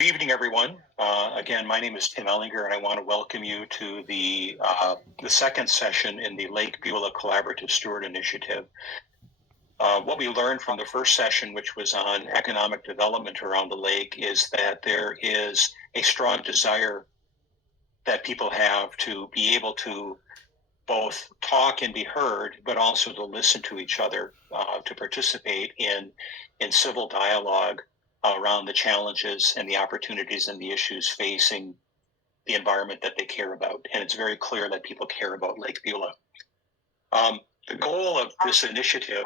Good evening, everyone. Again, my name is Tim Ehlinger, and I want to welcome you to the second session in the Lake Beulah Collaborative Steward Initiative. What we learned from the first session, which was on economic development around the lake, is that there is a strong desire that people have to be able to both talk and be heard, but also to listen to each other, to participate in civil dialogue around the challenges and the opportunities and the issues facing the environment that they care about. And it's very clear that people care about Lake Beulah. The goal of this initiative,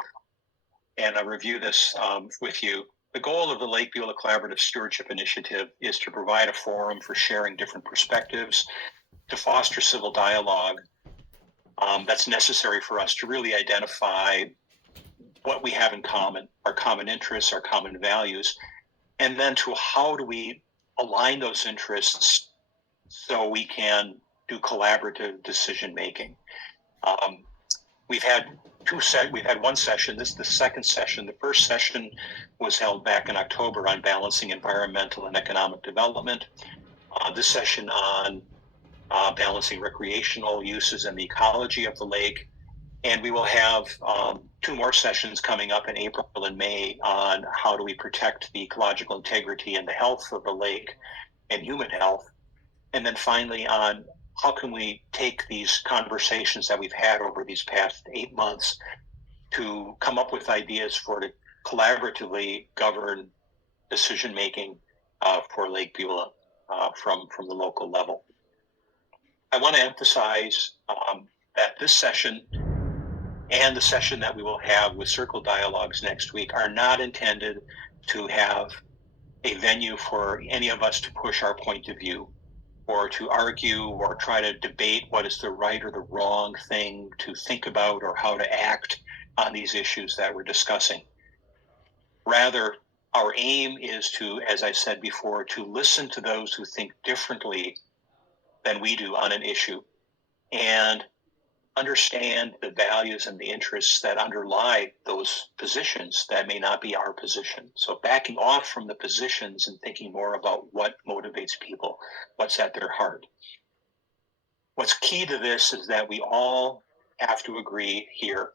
and I'll review this with you, the goal of the Lake Beulah Collaborative Stewardship Initiative is to provide a forum for sharing different perspectives, to foster civil dialogue that's necessary for us to really identify what we have in common, our common interests, our common values, and then to how do we align those interests so we can do collaborative decision making. We've had one session. This is the second session. The first session was held back in October on balancing environmental and economic development. This session on balancing recreational uses and the ecology of the lake. And we will have two more sessions coming up in April and May on how do we protect the ecological integrity and the health of the lake and human health. And then finally on how can we take these conversations that we've had over these past 8 months to come up with ideas for to collaboratively govern decision-making for Lake Beulah from the local level. I want to emphasize that this session and the session that we will have with Circle Dialogues next week are not intended to have a venue for any of us to push our point of view or to argue or try to debate what is the right or the wrong thing to think about or how to act on these issues that we're discussing. Rather, our aim is to, as I said before, to listen to those who think differently than we do on an issue and understand the values and the interests that underlie those positions that may not be our position. So backing off from the positions and thinking more about what motivates people, what's at their heart. What's key to this is that we all have to agree here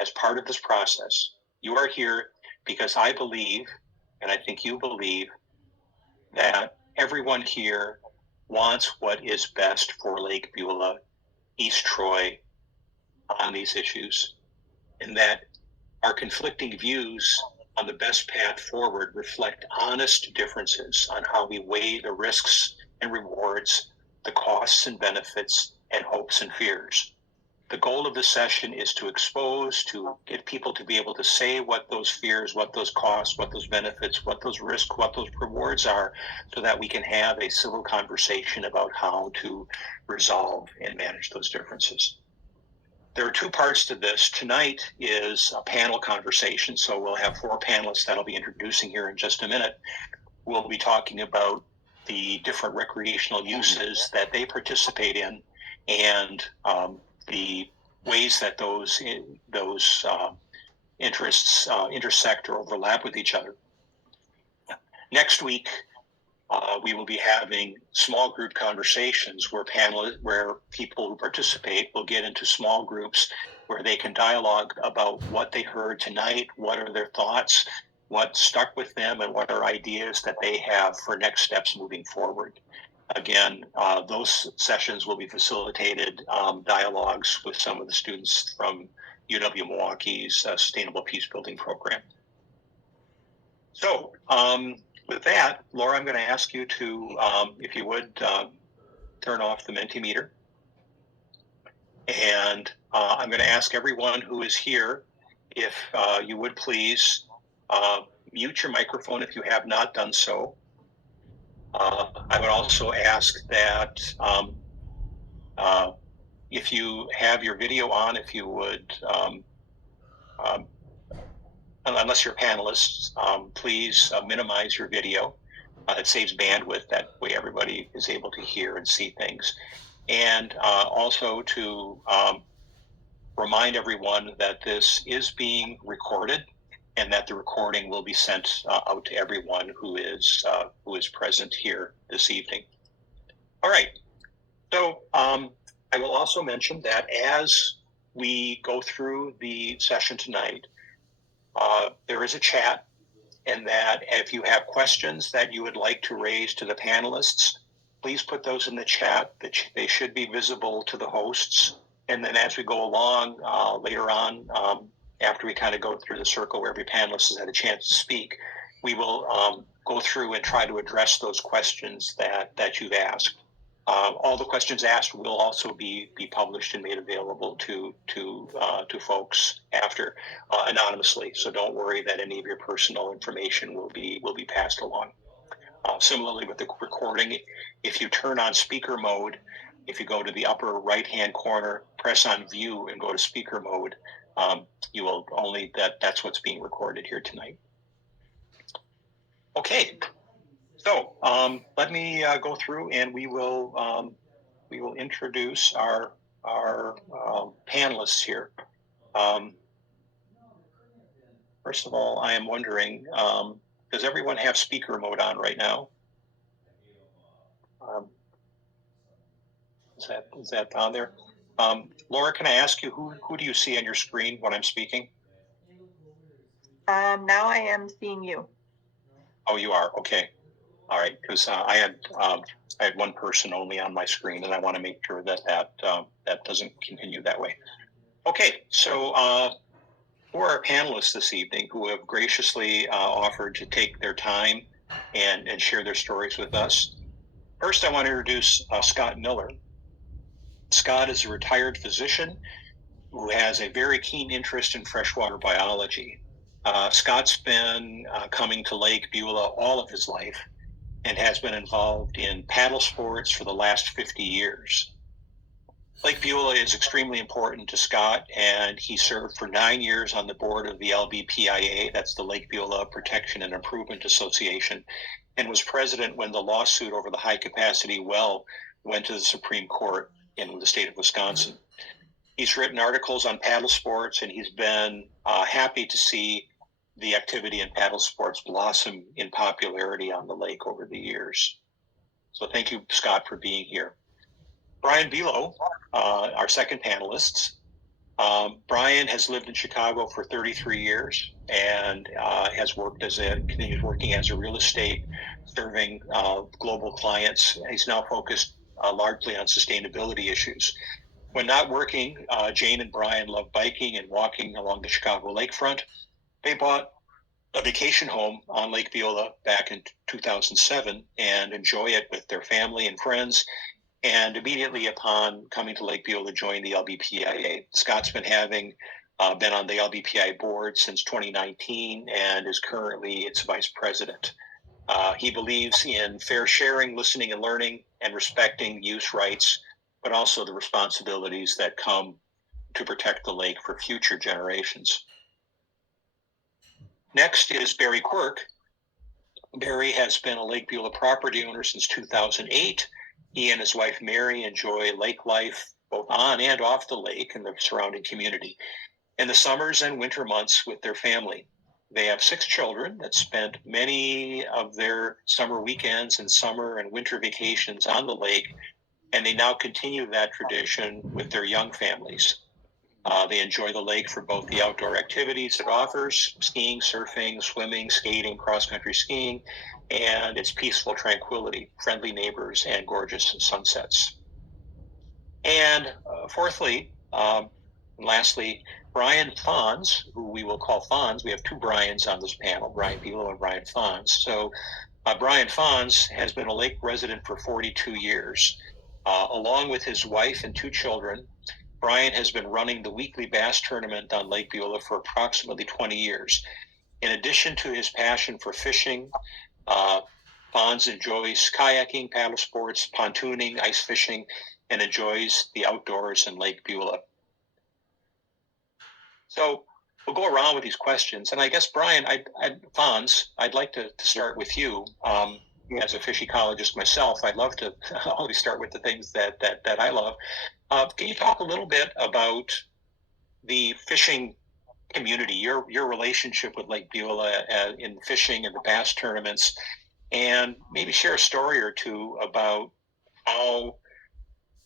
as part of this process. You are here because I believe, and I think you believe, that everyone here wants what is best for Lake Beulah, East Troy, on these issues, and that our conflicting views on the best path forward reflect honest differences on how we weigh the risks and rewards, the costs and benefits, and hopes and fears. The goal of the session is to expose, to get people to be able to say what those fears, what those costs, what those benefits, what those risks, what those rewards are, so that we can have a civil conversation about how to resolve and manage those differences. There are two parts to this. Tonight is a panel conversation, so we'll have 4 panelists that I'll be introducing here in just a minute. We'll be talking about the different recreational uses that they participate in and the ways that those interests intersect or overlap with each other. Next week, we will be having small group conversations where people who participate will get into small groups where they can dialogue about what they heard tonight, what are their thoughts, what stuck with them, and what are ideas that they have for next steps moving forward. Again, those sessions will be facilitated dialogues with some of the students from UW-Milwaukee's Sustainable Peace Building program. So with that, Laura, I'm going to ask you to, if you would, turn off the Mentimeter. And I'm going to ask everyone who is here, if you would please mute your microphone if you have not done so. I would also ask that if you have your video on, if you would, unless you're panelists, please minimize your video. It saves bandwidth. That way everybody is able to hear and see things. And also to remind everyone that this is being recorded and that the recording will be sent out to everyone who is present here this evening. All right. So I will also mention that as we go through the session tonight, there is a chat, and that if you have questions that you would like to raise to the panelists, please put those in the chat. They should be visible to the hosts. And then as we go along later on, after we kind of go through the circle where every panelist has had a chance to speak, we will go through and try to address those questions that you've asked. All the questions asked will also be published and made available to folks after anonymously. So don't worry that any of your personal information will be passed along. Similarly with the recording, if you turn on speaker mode, if you go to the upper right-hand corner, press on view and go to speaker mode, you will only that's what's being recorded here tonight. Okay. So let me go through, and we will introduce our panelists here. First of all, I am wondering, does everyone have speaker mode on right now? Is that on there? Laura, can I ask you who do you see on your screen when I'm speaking? Now I am seeing you. Oh, you are? Okay. All right, because I had one person only on my screen, and I want to make sure that doesn't continue that way. Okay, so for our panelists this evening who have graciously offered to take their time and share their stories with us, first I want to introduce Scott Miller. Scott is a retired physician who has a very keen interest in freshwater biology. Scott's been coming to Lake Beulah all of his life, and has been involved in paddle sports for the last 50 years. Lake Beulah is extremely important to Scott, and he served for 9 years on the board of the LBPIA, that's the Lake Beulah Protection and Improvement Association, and was president when the lawsuit over the high-capacity well went to the Supreme Court in the state of Wisconsin. He's written articles on paddle sports, and he's been happy to see the activity in paddle sports blossom in popularity on the lake over the years. So thank you, Scott, for being here. Brian Beulah, our second panelist. Brian has lived in Chicago for 33 years and continues working as a real estate, serving global clients. He's now focused largely on sustainability issues. When not working, Jane and Brian love biking and walking along the Chicago lakefront. They bought a vacation home on Lake Beulah back in 2007 and enjoy it with their family and friends. And immediately upon coming to Lake Beulah, joined the LBPIA. Scott's been on the LBPIA board since 2019 and is currently its vice president. He believes in fair sharing, listening and learning, and respecting use rights, but also the responsibilities that come to protect the lake for future generations. Next is Barry Quirk. Barry has been a Lake Beulah property owner since 2008. He and his wife Mary enjoy lake life both on and off the lake and the surrounding community in the summers and winter months with their family. They have 6 children that spent many of their summer weekends and summer and winter vacations on the lake, and they now continue that tradition with their young families. They enjoy the lake for both the outdoor activities it offers, skiing, surfing, swimming, skating, cross-country skiing, and its peaceful tranquility, friendly neighbors, and gorgeous sunsets. And fourthly, lastly, Brian Fonz, who we will call Fonz. We have 2 Brians on this panel, Brian Beulah and Brian Fonz. So Brian Fonz has been a lake resident for 42 years. Along with his wife and 2 children, Brian has been running the weekly bass tournament on Lake Beulah for approximately 20 years. In addition to his passion for fishing, Fonz enjoys kayaking, paddle sports, pontooning, ice fishing, and enjoys the outdoors in Lake Beulah. So we'll go around with these questions. And I guess, Brian, Fonz, I'd like to start with you. As a fish ecologist myself, I'd love to always start with the things that I love. Can you talk a little bit about the fishing community, your relationship with Lake Beulah in fishing and the bass tournaments, and maybe share a story or two about how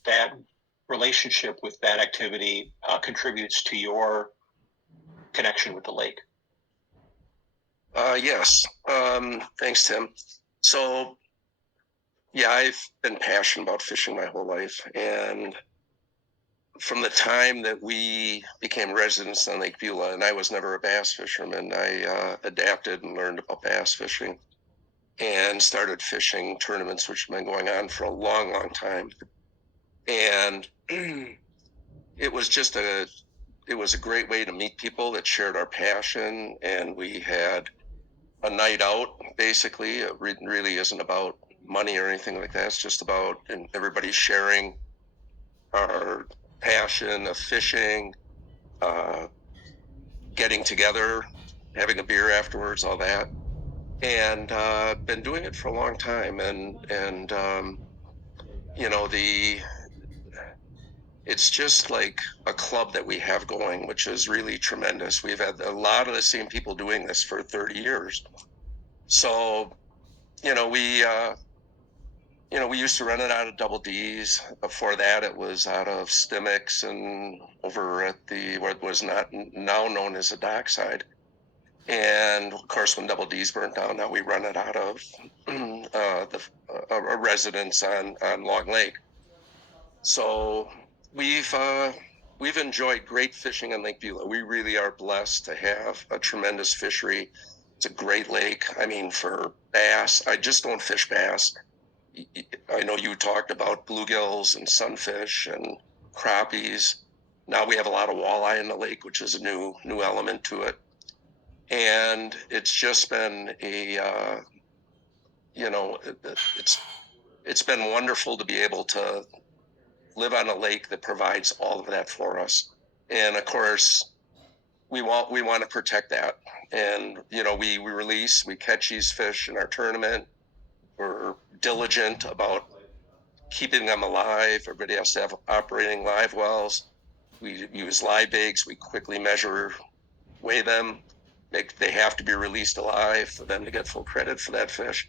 that relationship with that activity contributes to your connection with the lake. Yes. Thanks, Tim. So, yeah, I've been passionate about fishing my whole life. And from the time that we became residents on Lake Beulah, and I was never a bass fisherman, I adapted and learned about bass fishing and started fishing tournaments, which have been going on for a long, long time. And it was just it was a great way to meet people that shared our passion. And we had a night out, basically. It really isn't about money or anything like that. It's just about everybody sharing our passion of fishing, getting together, having a beer afterwards, all that. And been doing it for a long time. And you know, it's just like a club that we have going, which is really tremendous. We've had a lot of the same people doing this for 30 years. So, you know, we used to run it out of Double D's. Before that, it was out of Stimix and over at what was not now known as the dockside. And of course, when Double D's burnt down, now we run it out of a residence on Long Lake. So we've enjoyed great fishing in Lake Beulah. We really are blessed to have a tremendous fishery. It's a great lake. I mean, for bass, I just don't fish bass. I know you talked about bluegills and sunfish and crappies. Now we have a lot of walleye in the lake, which is a new element to it. And it's just been it's been wonderful to be able to live on a lake that provides all of that for us. And of course, we want to protect that. And we catch these fish in our tournament. We're diligent about keeping them alive. Everybody has to have operating live wells. We use live baits. We quickly measure, weigh them. They have to be released alive for them to get full credit for that fish.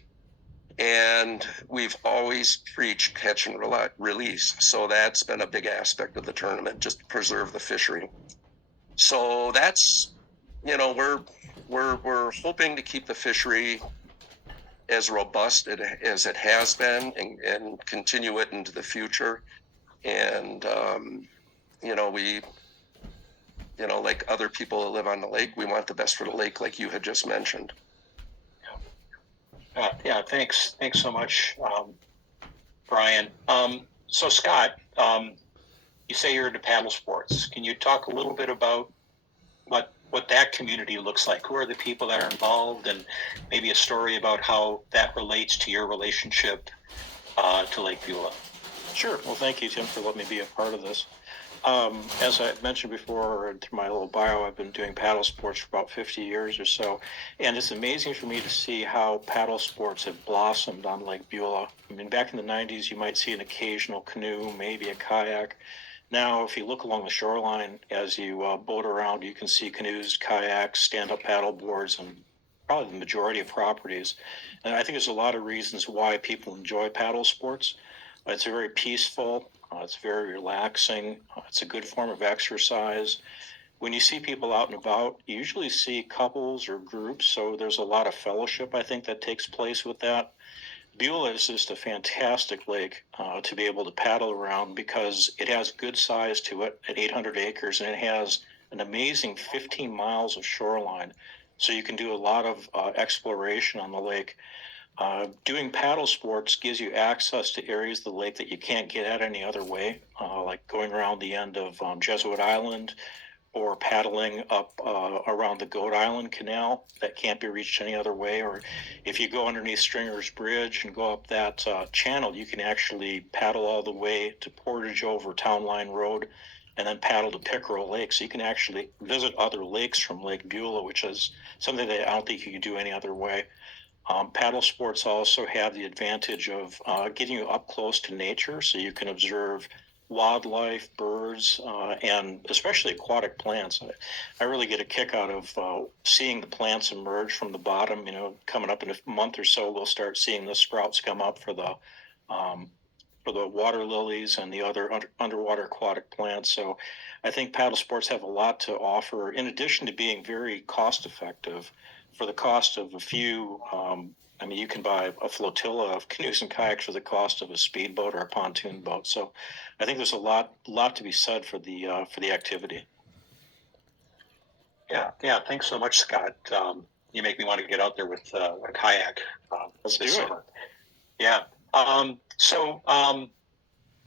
And we've always preached catch and release. So that's been a big aspect of the tournament, just to preserve the fishery. So that's, we're hoping to keep the fishery as robust as it has been and continue it into the future. And, like other people that live on the lake, we want the best for the lake, like you had just mentioned. Yeah, thanks so much, Brian. So Scott, you say you're into paddle sports. Can you talk a little bit about what that community looks like? Who are the people that are involved, and maybe a story about how that relates to your relationship to Lake Beulah? Sure. Well, thank you, Tim, for letting me be a part of this. As I mentioned before, through my little bio, I've been doing paddle sports for about 50 years or so. And it's amazing for me to see how paddle sports have blossomed on Lake Beulah. I mean, back in the 90s, you might see an occasional canoe, maybe a kayak. Now, if you look along the shoreline as you boat around, you can see canoes, kayaks, stand-up paddle boards, and probably the majority of properties. And I think there's a lot of reasons why people enjoy paddle sports. It's very peaceful. It's very relaxing. It's a good form of exercise. When you see people out and about, you usually see couples or groups, so there's a lot of fellowship, I think, that takes place with that. Beulah is just a fantastic lake to be able to paddle around because it has good size to it at 800 acres, and it has an amazing 15 miles of shoreline. So you can do a lot of exploration on the lake. Doing paddle sports gives you access to areas of the lake that you can't get at any other way, like going around the end of Jesuit Island or paddling up around the Goat Island Canal that can't be reached any other way. Or if you go underneath Stringer's Bridge and go up that channel, you can actually paddle all the way to Portage over Town Line Road and then paddle to Pickerel Lake. So you can actually visit other lakes from Lake Beulah, which is something that I don't think you can do any other way. Paddle sports also have the advantage of getting you up close to nature, so you can observe wildlife, birds, and especially aquatic plants. I really get a kick out of seeing the plants emerge from the bottom. Coming up in a month or so, we'll start seeing the sprouts come up um, for the water lilies and the other underwater aquatic plants. So I think paddle sports have a lot to offer, in addition to being very cost effective. For the cost of a few, you can buy a flotilla of canoes and kayaks for the cost of a speedboat or a pontoon boat. So I think there's a lot to be said for the activity. Yeah. Thanks so much, Scott. You make me want to get out there with a kayak Let's this do it. summer. Yeah.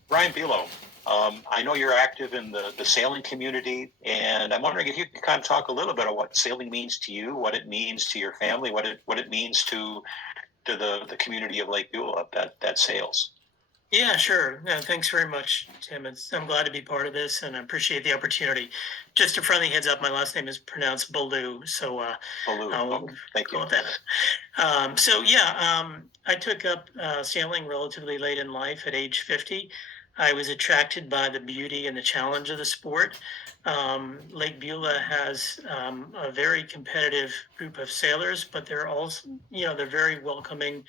Brian Beulah, I know you're active in the sailing community, and I'm wondering if you can kind of talk a little bit about what sailing means to you, what it means to your family, what it means to the community of Lake Beulah that sails. Yeah, sure. No, thanks very much, Tim. I'm glad to be part of this, and I appreciate the opportunity. Just a friendly heads up, my last name is pronounced Beulah, so Okay. Thank you. go with that. I took up sailing relatively late in life at age 50. I was attracted by the beauty and the challenge of the sport. Lake Beulah has a very competitive group of sailors, but they're also, they're very welcoming,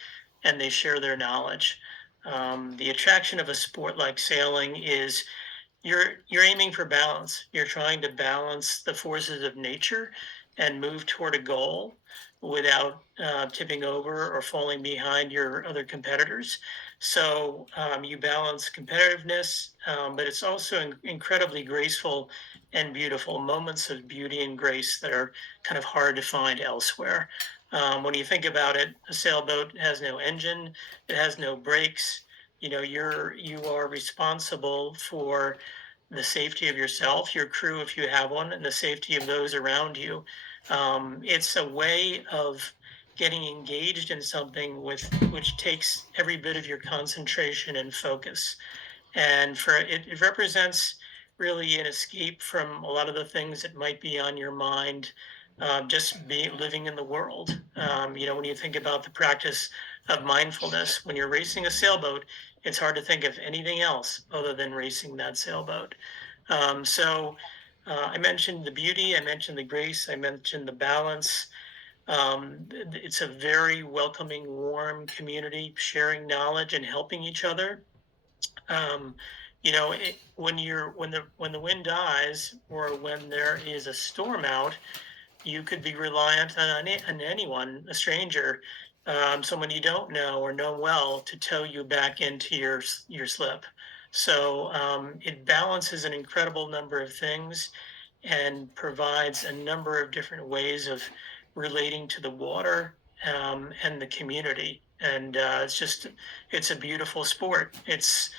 and they share their knowledge. The attraction of a sport like sailing is you're aiming for balance. You're trying to balance the forces of nature and move toward a goal without tipping over or falling behind your other competitors. So you balance competitiveness, but it's also incredibly graceful and beautiful moments of beauty and grace that are kind of hard to find elsewhere. When you think about it, a sailboat has no engine, it has no brakes. You are responsible for the safety of yourself, your crew, if you have one, and the safety of those around you. It's a way of getting engaged in something which takes every bit of your concentration and focus. And it represents really an escape from a lot of the things that might be on your mind, just living in the world. When you think about the practice of mindfulness, when you're racing a sailboat, it's hard to think of anything else other than racing that sailboat. I mentioned the beauty, I mentioned the grace, I mentioned the balance. It's a very welcoming, warm community, sharing knowledge and helping each other. When the wind dies or when there is a storm out, you could be reliant on anyone, a stranger, someone you don't know or know well, to tow you back into your slip. So it balances an incredible number of things and provides a number of different ways of relating to the water and the community. And it's a beautiful sport. It's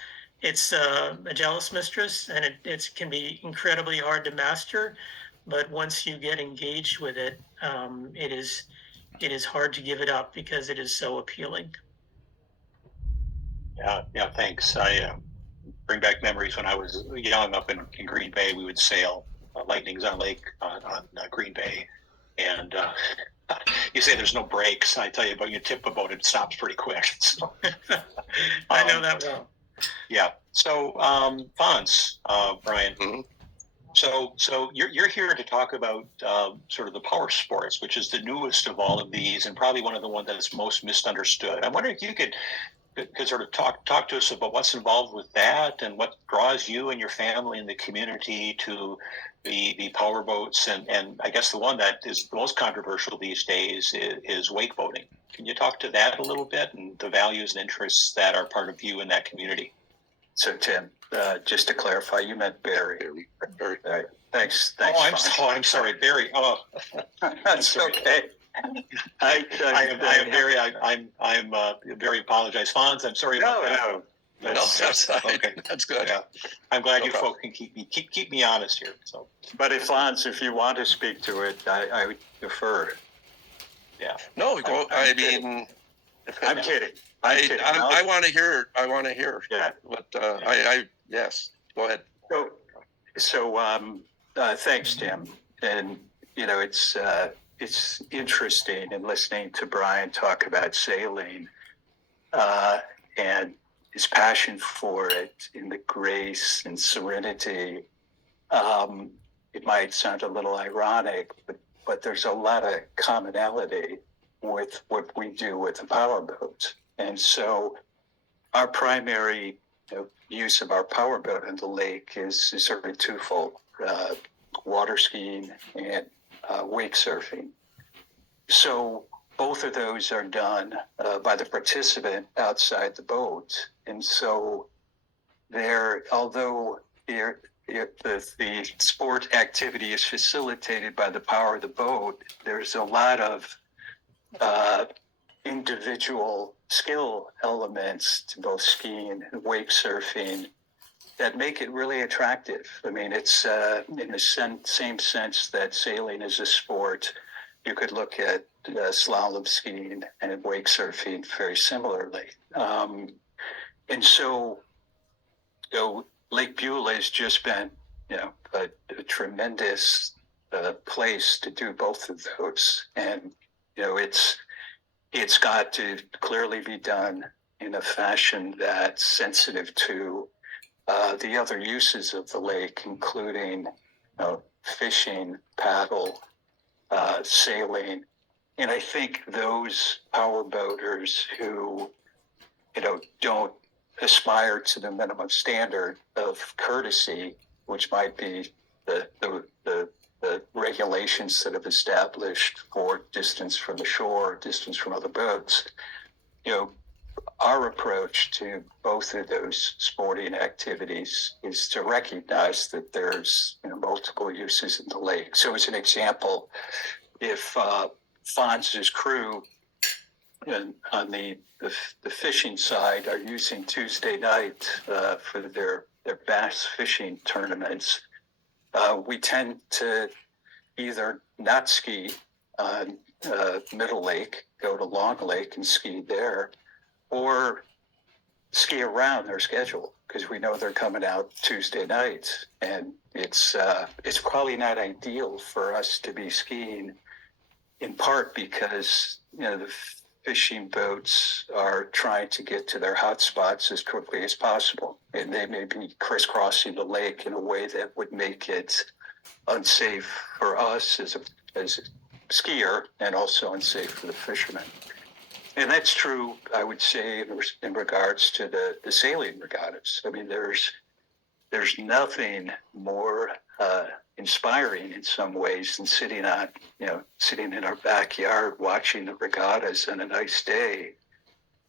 a jealous mistress, and it can be incredibly hard to master. But once you get engaged with it, it is hard to give it up because it is so appealing. Yeah. Thanks. I bring back memories when I was young up in Green Bay. We would sail Lightnings on Lake on Green Bay, and you say there's no brakes. I tell you, but you tip a boat, it stops pretty quick. So, I know that well. Yeah. So, Fonz, Brian. Mhm. So you're here to talk about sort of the power sports, which is the newest of all of these, and probably one of the ones that's most misunderstood. I'm wondering if you could sort of talk to us about what's involved with that and what draws you and your family and the community to the power boats, and I guess the one that is the most controversial these days is wakeboating. Can you talk to that a little bit and the values and interests that are part of you in that community? So Tim, just to clarify, you meant Barry. Barry. All right. Thanks. I'm sorry, Barry. Oh, That's sorry. okay. I am very apologize, Fonz. I'm sorry about that. No. No, that's fine. Okay. That's good. Yeah, I'm glad No you problem. folks can keep me honest here. So But if you want to speak to it, I would defer. yeah, No, go. I kidding. mean, I'm kidding. I want to hear. I want to hear. Yeah. But yes. Go ahead. So thanks, Tim. And it's interesting in listening to Brian talk about sailing, and his passion for it, in the grace and serenity. It might sound a little ironic, but there's a lot of commonality with what we do with the powerboat. And so our primary use of our powerboat in the lake is sort of twofold, water skiing and wake surfing. So both of those are done by the participant outside the boat. And so although the sport activity is facilitated by the power of the boat, there's a lot of individual skill elements to both skiing and wake surfing that make it really attractive. I mean, it's in the same sense that sailing is a sport. You could look at slalom skiing and wake surfing very similarly. And so, Lake Beulah has just been, a tremendous place to do both of those. And, it's got to clearly be done in a fashion that's sensitive to the other uses of the lake, including fishing, paddle, sailing. And I think those powerboaters who, don't aspire to the minimum standard of courtesy, which might be the regulations that have established for distance from the shore, distance from other boats, our approach to both of those sporting activities is to recognize that there's multiple uses in the lake. So as an example, if Fonz's crew on the fishing side are using Tuesday night for their bass fishing tournaments, we tend to either not ski on Middle Lake, go to Long Lake and ski there, or ski around their schedule because we know they're coming out Tuesday night, and it's probably not ideal for us to be skiing, in part because the fishing boats are trying to get to their hot spots as quickly as possible, and they may be crisscrossing the lake in a way that would make it unsafe for us as a skier, and also unsafe for the fishermen. And that's true, I would say, in regards to the sailing regattas. I mean, there's nothing more inspiring in some ways than sitting in our backyard watching the regattas on a nice day,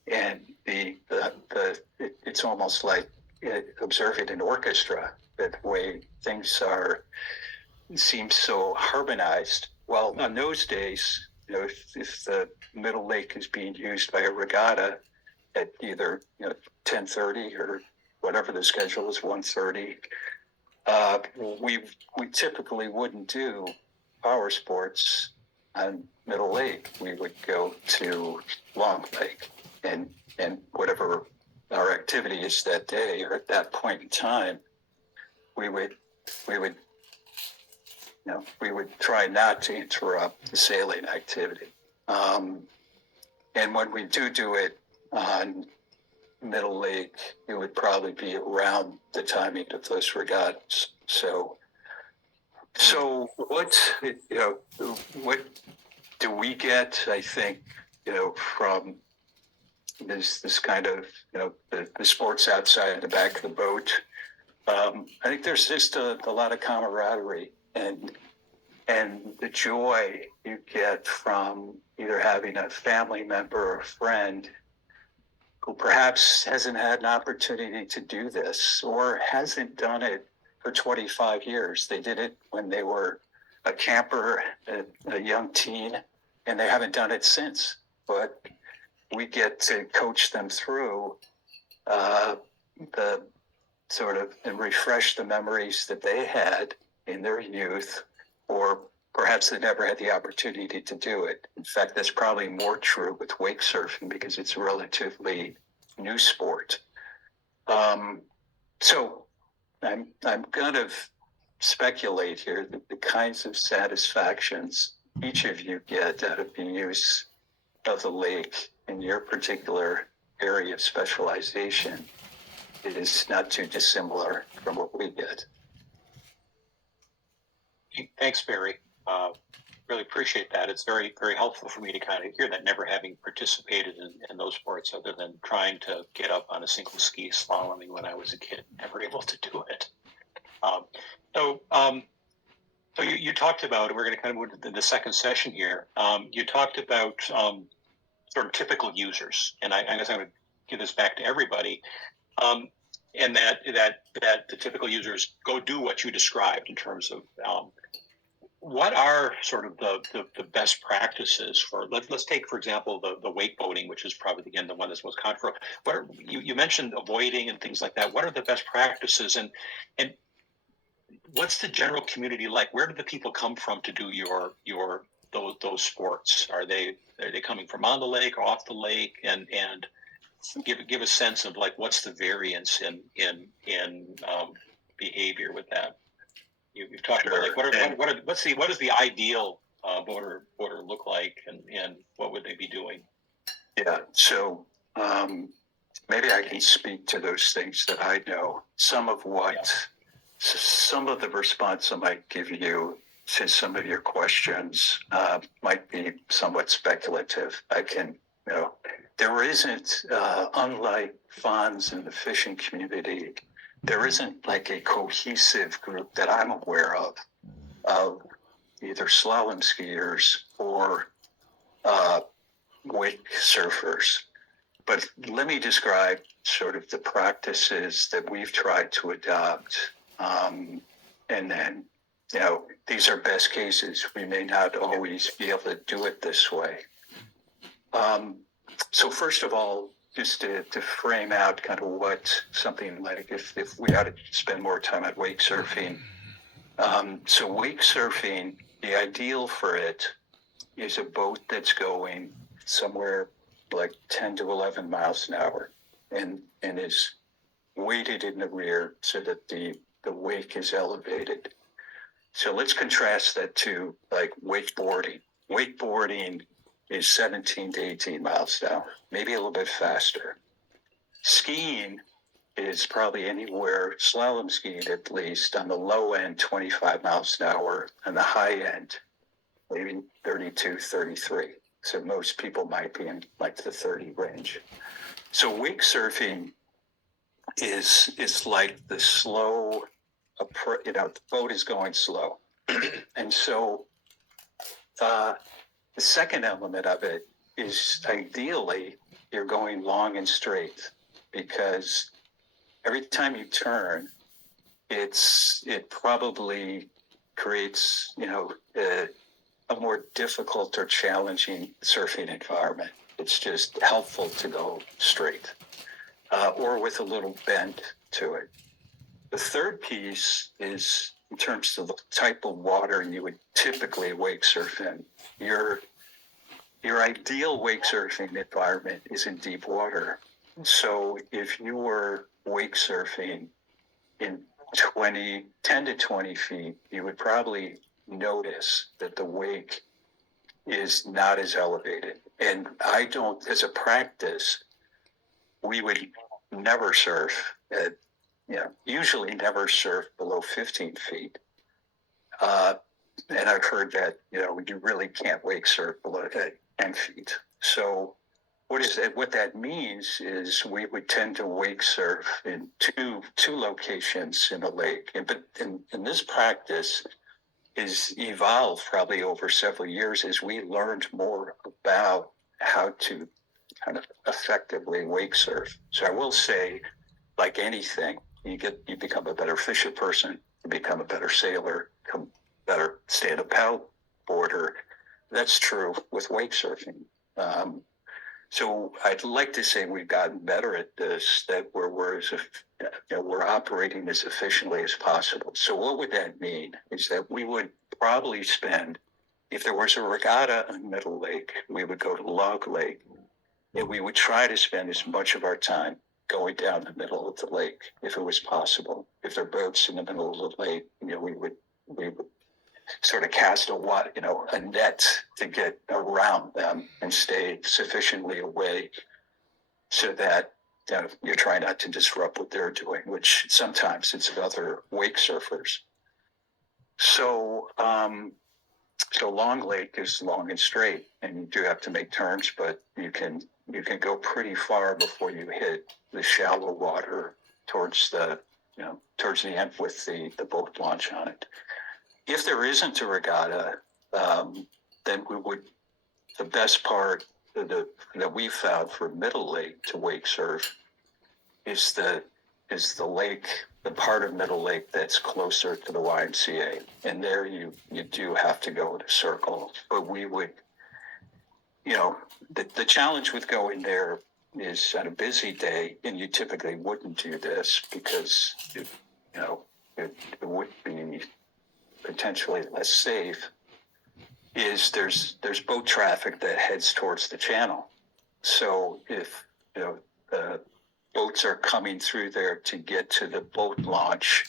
and it's almost like observing an orchestra. The way things seem so harmonized. Well, on those days, if the Middle Lake is being used by a regatta at either 10:30 or whatever the schedule is, 1:30, we typically wouldn't do power sports on Middle Lake. We would go to Long Lake, and whatever our activity is that day or at that point in time, we would try not to interrupt the sailing activity. And when we do it on Middle Lake, it would probably be around the timing of those regattas. So what do we get? I think from this kind of the sports outside the back of the boat. I think there's just a lot of camaraderie and the joy you get from either having a family member or a friend who perhaps hasn't had an opportunity to do this or hasn't done it for 25 years. They did it when they were a camper, a young teen, and they haven't done it since. But we get to coach them through the sort of and refresh the memories that they had in their youth, or perhaps they never had the opportunity to do it. In fact, that's probably more true with wake surfing because it's a relatively new sport. So I'm going to speculate here that the kinds of satisfactions each of you get out of the use of the lake in your particular area of specialization is not too dissimilar from what we did. Thanks, Barry. Really appreciate that. It's very, very helpful for me to kind of hear that, never having participated in those sports other than trying to get up on a single ski slaloming when I was a kid, never able to do it. So you talked about, we're going to kind of move to the second session here. You talked about sort of typical users, and I guess I'm going to give this back to everybody. And that the typical users go do what you described in terms of what are sort of the best practices for, let's take, for example, the wakeboarding, which is probably, again, the one that's most controversial. You mentioned avoiding and things like that. What are the best practices, and what's the general community like? Where do the people come from to do those sports? Are they coming from on the lake or off the lake? And give a sense of like what's the variance in behavior with that. You've talked about like what does the ideal boarder look like, and what would they be doing? Yeah, so maybe I can speak to those things that I know. Some of the response I might give you to some of your questions might be somewhat speculative. There isn't, unlike funds in the fishing community, there isn't like a cohesive group that I'm aware of either slalom skiers or wake surfers. But let me describe sort of the practices that we've tried to adopt. And then, these are best cases. We may not always be able to do it this way. So first of all, just to frame out kind of what something like if we had to spend more time at wake surfing. So wake surfing, the ideal for it is a boat that's going somewhere like 10 to 11 miles an hour and is weighted in the rear so that the wake is elevated. So let's contrast that to like wakeboarding. Wakeboarding is 17 to 18 miles an hour, maybe a little bit faster. Skiing is probably anywhere, slalom skiing at least, on the low end, 25 miles an hour, and the high end, maybe 32, 33. So most people might be in like the 30 range. So wake surfing is like the slow, the boat is going slow. And so the second element of it is ideally you're going long and straight, because every time you turn, it probably creates, a more difficult or challenging surfing environment. It's just helpful to go straight or with a little bend to it. The third piece is in terms of the type of water you would typically wake surf in. Your ideal wake surfing environment is in deep water. So if you were wake surfing in 10 to 20 feet, you would probably notice that the wake is not as elevated. And as a practice, we would never surf at, usually never surf below 15 feet. And I've heard that, you really can't wake surf below 10 feet. So what that means is we would tend to wake surf in two locations in a lake. But in this practice is evolved probably over several years as we learned more about how to kind of effectively wake surf. So I will say, like anything, you become a better fisher person, you become a better sailor, become a better stand-up paddle boarder. That's true with wake surfing. So I'd like to say we've gotten better at this, that we're operating as efficiently as possible. So what would that mean is that we would probably spend, if there was a regatta on Middle Lake, we would go to Log Lake, and we would try to spend as much of our time going down the middle of the lake, if it was possible. If there are boats in the middle of the lake, we would sort of cast a net to get around them and stay sufficiently away so that you're trying not to disrupt what they're doing, which sometimes it's other wake surfers. So, so Long Lake is long and straight, and you do have to make turns, but you can go pretty far before you hit the shallow water towards the end with the boat launch on it. If there isn't a regatta, then the best part that we found for Middle Lake to wake surf is the lake, the part of Middle Lake that's closer to the YMCA, and there you do have to go in a circle. But we would, the challenge with going there is on a busy day, and you typically wouldn't do this because it would be potentially less safe. Is there's boat traffic that heads towards the channel, so if boats are coming through there to get to the boat launch,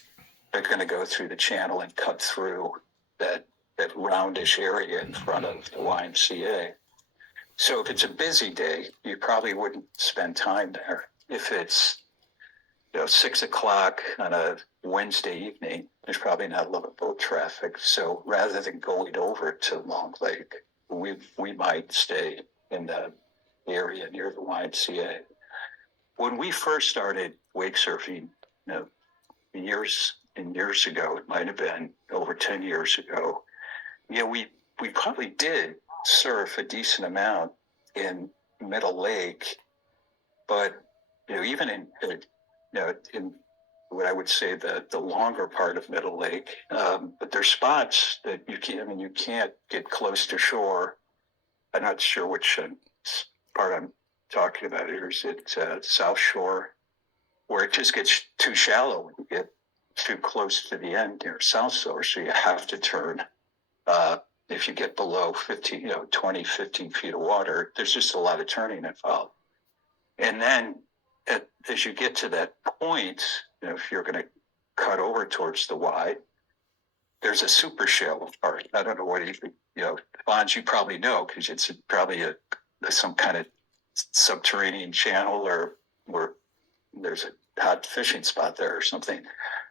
they're going to go through the channel and cut through that roundish area in front of the YMCA. So if it's a busy day, you probably wouldn't spend time there. If it's 6 o'clock on a Wednesday evening, there's probably not a lot of boat traffic. So rather than going over to Long Lake, we might stay in the area near the YMCA. When we first started wake surfing, years ago, it might have been over 10 years ago, we probably did surf a decent amount in Middle Lake, but even in what I would say the longer part of Middle Lake, but there's spots that you can't get close to shore. I'm not sure which part I'm talking about here. Is it South Shore, where it just gets too shallow when you get too close to the end near South Shore, so you have to turn. If you get below 20, 15 feet of water, there's just a lot of turning involved. And then as you get to that point, if you're going to cut over towards the Y, there's a super shallow part. I don't know what Bonds, you probably know, because it's probably some kind of subterranean channel or where there's a hot fishing spot there or something.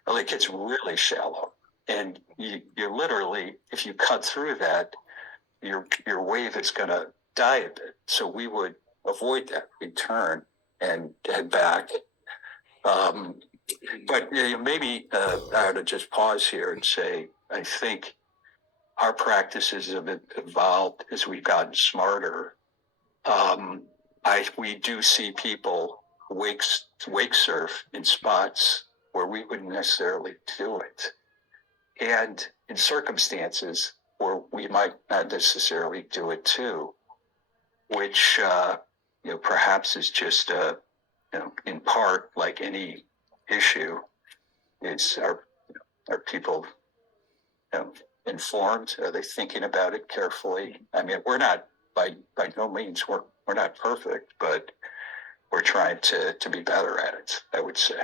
Well, it gets really shallow, and you're literally, if you cut through that, your wave is going to die a bit. So we would avoid that. We'd turn and head back. But maybe I ought to just pause here and say, I think our practices have evolved as we've gotten smarter. We do see people wake surf in spots where we wouldn't necessarily do it, and in circumstances where we might not necessarily do it too, which perhaps is just in part, like any issue, is are people informed? Are they thinking about it carefully? I mean, we're not by no means we're not perfect, but we're trying to be better at it, I would say.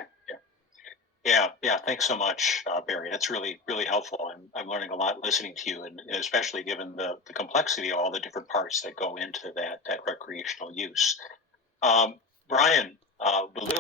Yeah. Thanks so much, Barry. That's really, really helpful. I'm learning a lot listening to you, and especially given the complexity of all the different parts that go into that recreational use. Brian, Beulah,